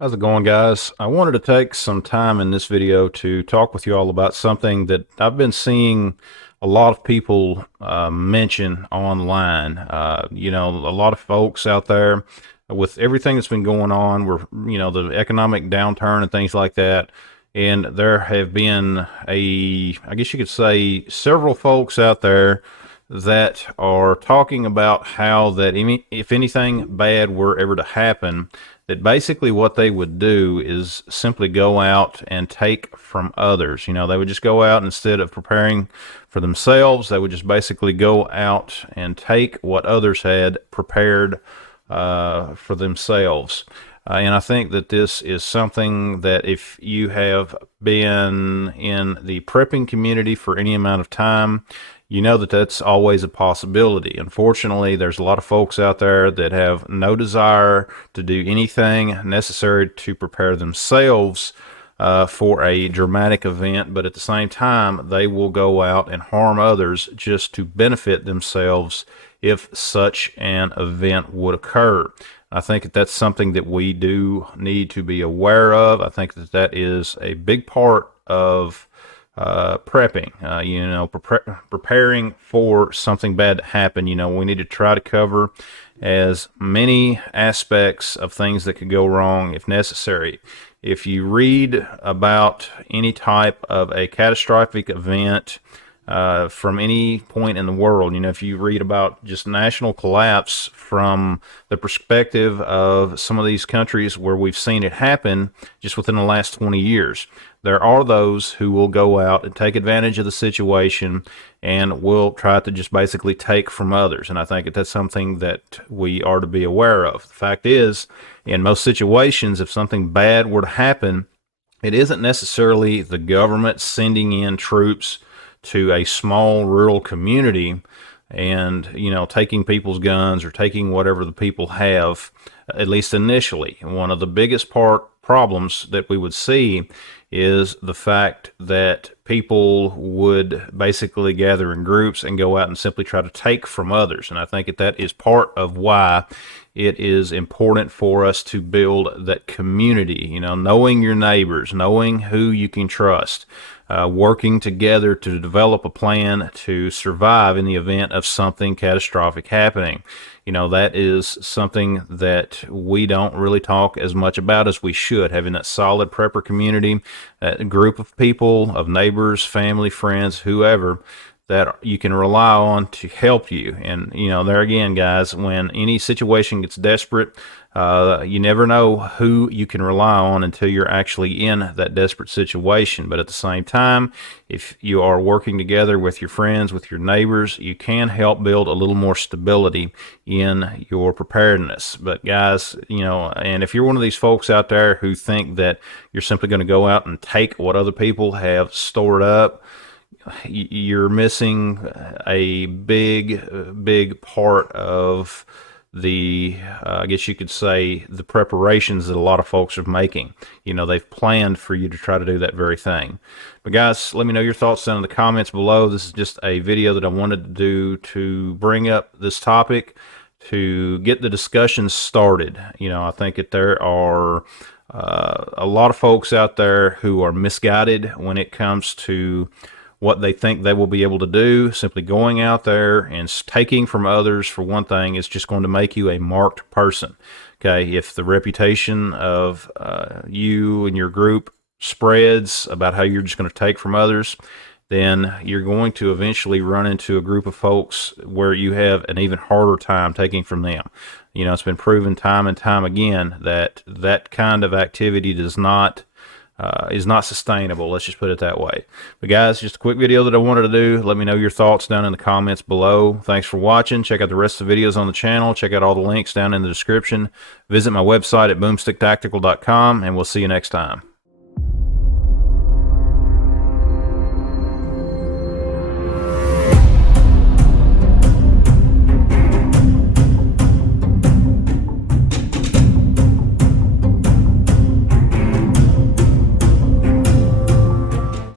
How's it going, guys? I wanted to take some time in this video to talk with you all about something that I've been seeing a lot of people mention online. A lot of folks out there with everything that's been going on, the economic downturn and things like that. And there have been I guess you could say, several folks out there that are talking about how that if anything bad were ever to happen, that basically what they would do is simply go out and take from others. They would just go out, instead of preparing for themselves, they would just basically go out and take what others had prepared for themselves. And I think that this is something that, if you have been in the prepping community for any amount of time, you know that that's always a possibility. Unfortunately, there's a lot of folks out there that have no desire to do anything necessary to prepare themselves for a dramatic event, but at the same time, they will go out and harm others just to benefit themselves if such an event would occur. I think that that's something that we do need to be aware of. I think that that is a big part of prepping, preparing for something bad to happen. We need to try to cover as many aspects of things that could go wrong if necessary. If you read about any type of a catastrophic event from any point in the world, if you read about just national collapse from the perspective of some of these countries where we've seen it happen just within the last 20 years, there are those who will go out and take advantage of the situation and will try to just basically take from others. And I think that that's something that we are to be aware of. The fact is, in most situations, if something bad were to happen, it isn't necessarily the government sending in troops to a small rural community and taking people's guns or taking whatever the people have, at least initially. One of the biggest problems that we would see is the fact that people would basically gather in groups and go out and simply try to take from others. And I think that is part of why it is important for us to build that community, knowing your neighbors, knowing who you can trust, working together to develop a plan to survive in the event of something catastrophic happening. That is something that we don't really talk as much about as we should. Having that solid prepper community, that group of people, of neighbors, family, friends, whoever, that you can rely on to help you. And, there again, guys, when any situation gets desperate, you never know who you can rely on until you're actually in that desperate situation. But at the same time, if you are working together with your friends, with your neighbors, you can help build a little more stability in your preparedness. But guys, and if you're one of these folks out there who think that you're simply going to go out and take what other people have stored up, you're missing a big part of the I guess you could say, the preparations that a lot of folks are making. They've planned for you to try to do that very thing. But guys, let me know your thoughts down in the comments below. This is just a video that I wanted to do to bring up this topic, to get the discussion started. I think that there are a lot of folks out there who are misguided when it comes to what they think they will be able to do. Simply going out there and taking from others, for one thing, is just going to make you a marked person. Okay, if the reputation of you and your group spreads about how you're just going to take from others, then you're going to eventually run into a group of folks where you have an even harder time taking from them. It's been proven time and time again that that kind of activity is not sustainable. Let's just put it that way. But guys, just a quick video that I wanted to do. Let me know your thoughts down in the comments below. Thanks for watching. Check out the rest of the videos on the channel. Check out all the links down in the description. Visit my website at boomsticktactical.com, and we'll see you next time.